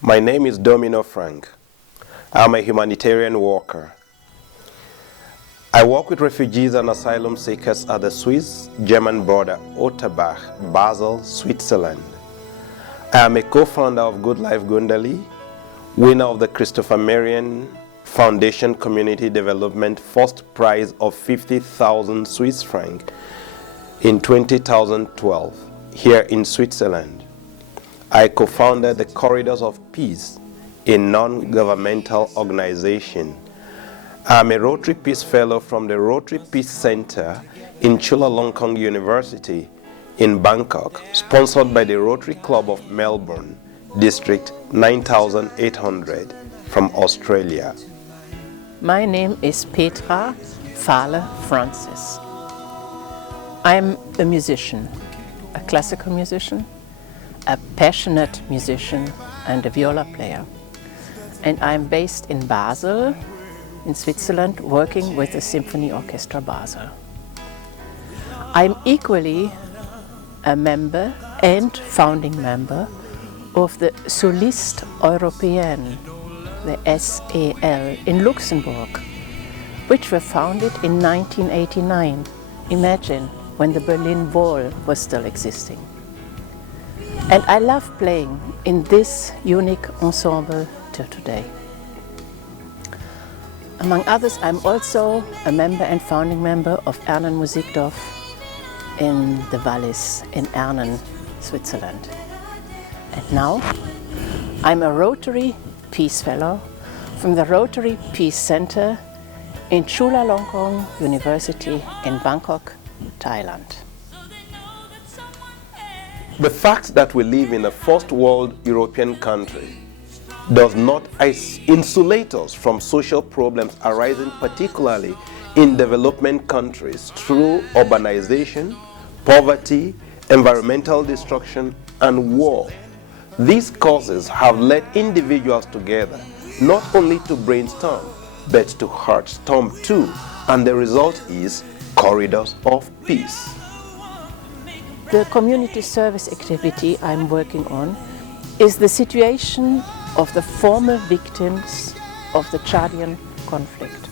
My name is Domino Frank. I'm a humanitarian worker. I work with refugees and asylum seekers at the Swiss-German border, Otterbach, Basel, Switzerland. I am a co-founder of Good Life Gundali, winner of the Christopher Marian Foundation Community Development First Prize of 50,000 Swiss francs in 2012 here in Switzerland. I co-founded the Corridors of Peace, a non-governmental organization. I'm a Rotary Peace Fellow from the Rotary Peace Center in Chulalongkorn University in Bangkok, sponsored by the Rotary Club of Melbourne, District 9800 from Australia. My name is Petra Fahle Francis. I'm a musician, a classical musician, a passionate musician, and a viola player. And I'm based in Basel, in Switzerland, working with the Symphony Orchestra Basel. I'm equally a member and founding member of the Solistes Européennes, the SEL, in Luxembourg, which were founded in 1989. Imagine, when the Berlin Wall was still existing. And I love playing in this unique ensemble till today. Among others, I'm also a member and founding member of Ernen Musikdorf in the Wallis in Ernen, Switzerland. And now, I'm a Rotary Peace Fellow from the Rotary Peace Center in Chulalongkorn University in Bangkok, Thailand. The fact that we live in a first world European country does not insulate us from social problems arising particularly in development countries through urbanization, poverty, environmental destruction, and war. These causes have led individuals together not only to brainstorm, but to heartstorm too, and the result is Corridors of Peace. The community service activity I'm working on is the situation of the former victims of the Chadian conflict.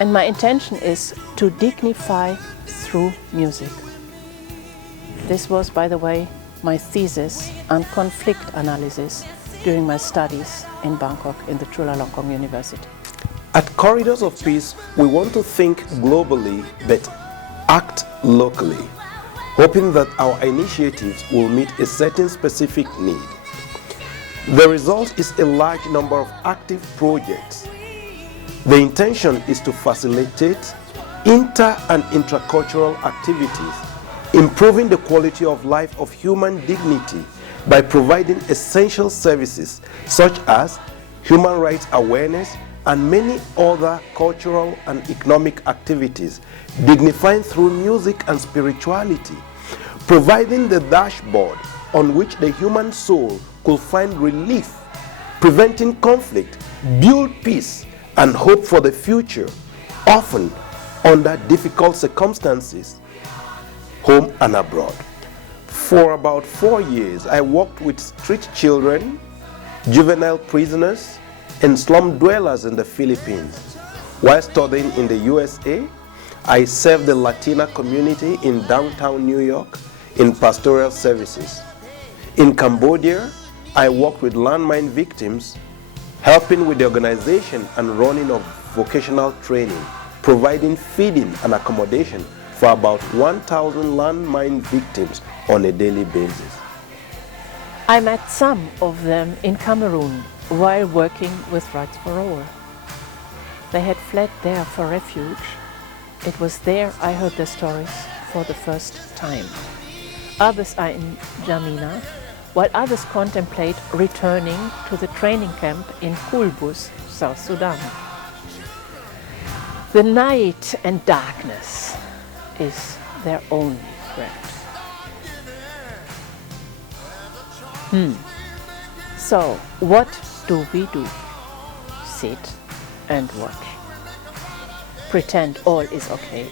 And my intention is to dignify through music. This was, by the way, my thesis on conflict analysis during my studies in Bangkok in the Chulalongkorn University. At Corridors of Peace, we want to think globally but act locally, hoping that our initiatives will meet a certain specific need. The result is a large number of active projects. The intention is to facilitate inter- and intracultural activities, improving the quality of life of human dignity by providing essential services such as human rights awareness and many other cultural and economic activities, dignifying through music and spirituality, providing the dashboard on which the human soul could find relief, preventing conflict, build peace, and hope for the future, often under difficult circumstances, home and abroad. For about 4 years, I worked with street children, juvenile prisoners, and slum dwellers in the Philippines. While studying in the USA, I served the Latina community in downtown New York in pastoral services. In Cambodia, I worked with landmine victims, helping with the organization and running of vocational training, providing feeding and accommodation for about 1,000 landmine victims on a daily basis. I met some of them in Cameroon while working with Rights for All. They had fled there for refuge. It was there I heard their stories for the first time. Others are in Jamina, while others contemplate returning to the training camp in Kulbus, South Sudan. The night and darkness is their only threat. So, what do we do? Sit and watch. Pretend all is okay.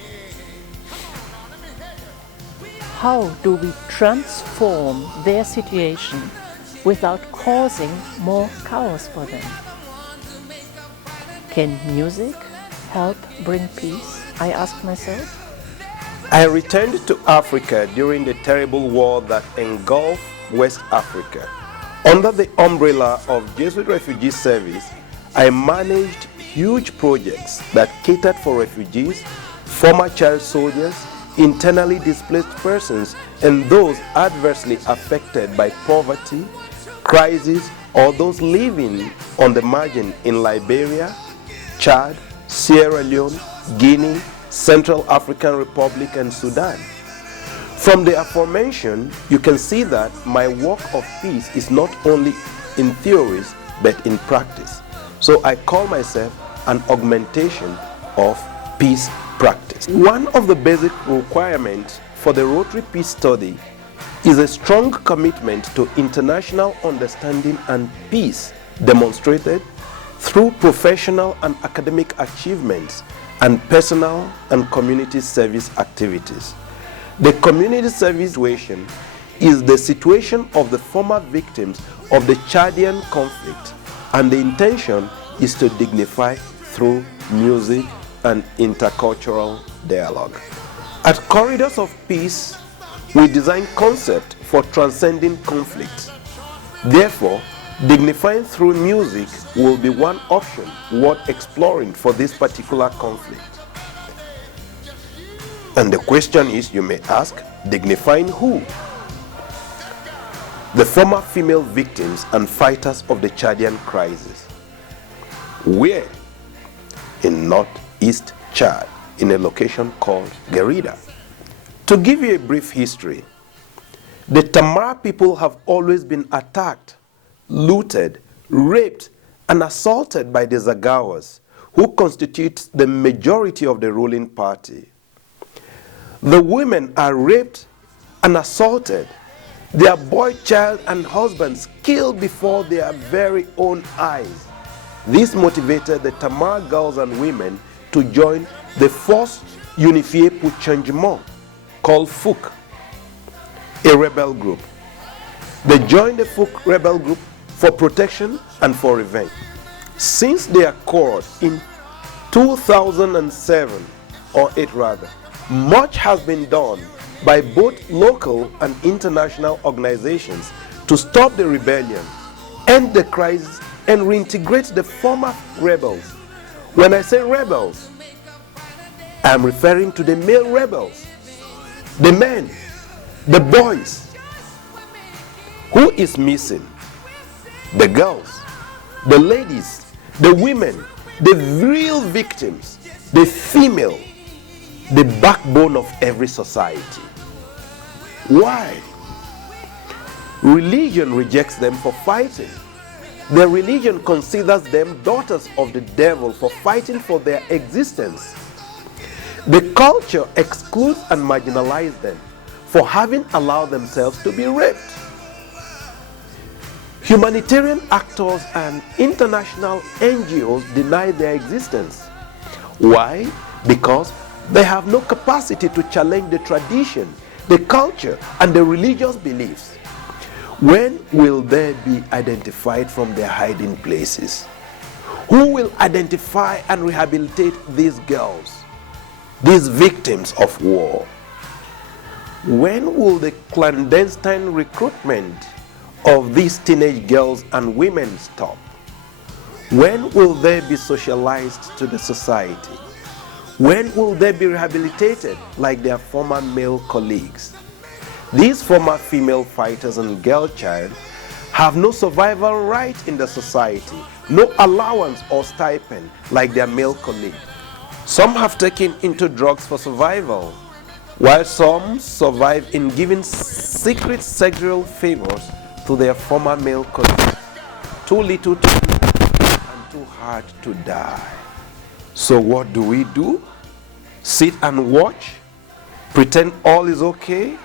How do we transform their situation without causing more chaos for them. Can music help bring peace? I asked myself. I returned to Africa during the terrible war that engulfed West Africa. Under the umbrella of Jesuit Refugee Service, I managed huge projects that catered for refugees, former child soldiers, internally displaced persons, and those adversely affected by poverty, crisis, or those living on the margin in Liberia, Chad, Sierra Leone, Guinea, Central African Republic, and Sudan. From the aforementioned, you can see that my work of peace is not only in theories, but in practice. So I call myself an augmentation of peace practice. One of the basic requirements for the Rotary Peace Study is a strong commitment to international understanding and peace demonstrated through professional and academic achievements and personal and community service activities. The community service situation is the situation of the former victims of the Chadian conflict, and the intention is to dignify through music and intercultural dialogue. At Corridors of Peace, we design concepts for transcending conflict. Therefore, dignifying through music will be one option worth exploring for this particular conflict. And the question is, you may ask, dignifying who? The former female victims and fighters of the Chadian crisis. Where? In northeast Chad, in a location called Gerida. To give you a brief history, the Tamar people have always been attacked, looted, raped, and assaulted by the Zagawas, who constitute the majority of the ruling party. The women are raped and assaulted, their boy child and husbands killed before their very own eyes. This motivated the Tamar girls and women to join the Force Unifiée pour Changement, called FUC, a rebel group. They joined the FUC rebel group for protection and for revenge. Since their accord in 2007, or 8 rather, much has been done by both local and international organizations to stop the rebellion, end the crisis, and reintegrate the former rebels. When I say rebels, I'm referring to the male rebels, the men, the boys. Who is missing? The girls, the ladies, the women, the real victims, the female, the backbone of every society. Why? Religion rejects them for fighting. Their religion considers them daughters of the devil for fighting for their existence. The culture excludes and marginalizes them for having allowed themselves to be raped. Humanitarian actors and international NGOs deny their existence. Why? Because they have no capacity to challenge the tradition, the culture, and the religious beliefs. When will they be identified from their hiding places? Who will identify and rehabilitate these girls, these victims of war? When will the clandestine recruitment of these teenage girls and women stop? When will they be socialized to the society? When will they be rehabilitated like their former male colleagues? These former female fighters and girl child have no survival right in the society, no allowance or stipend like their male colleagues. Some have taken into drugs for survival, while some survive in giving secret sexual favors to their former male colleagues. Too little to do and too hard to die. So what do? Sit and watch? Pretend all is okay?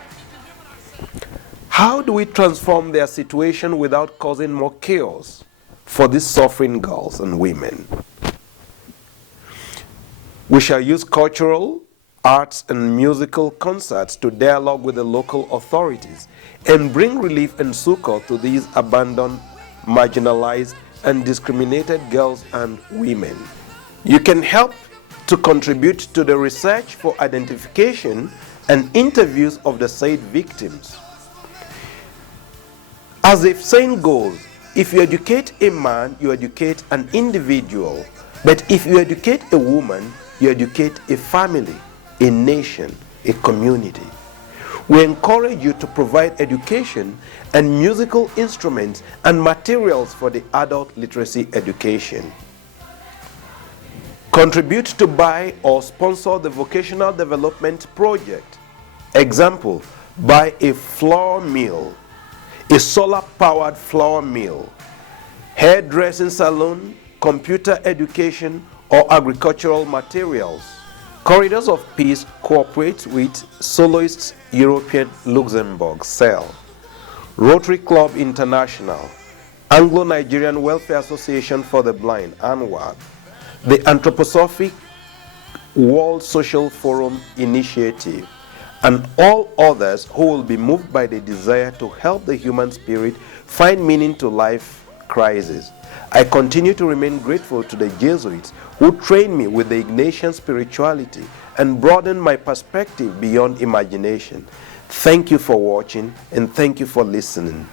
How do we transform their situation without causing more chaos for these suffering girls and women? We shall use cultural, arts and musical concerts to dialogue with the local authorities and bring relief and succor to these abandoned, marginalized, and discriminated girls and women. You can help to contribute to the research for identification and interviews of the said victims. As the saying goes, if you educate a man, you educate an individual. But if you educate a woman, you educate a family, a nation, a community. We encourage you to provide education and musical instruments and materials for the adult literacy education. Contribute to buy or sponsor the vocational development project. Example, buy a flour mill, a solar-powered flour mill, hairdressing salon, computer education, or agricultural materials. Corridors of Peace cooperates with Soloists European Luxembourg, CEL, Rotary Club International, Anglo-Nigerian Welfare Association for the Blind, ANWAB, the Anthroposophic World Social Forum Initiative, and all others who will be moved by the desire to help the human spirit find meaning to life crisis. I continue to remain grateful to the Jesuits who trained me with the Ignatian spirituality and broadened my perspective beyond imagination. Thank you for watching and thank you for listening.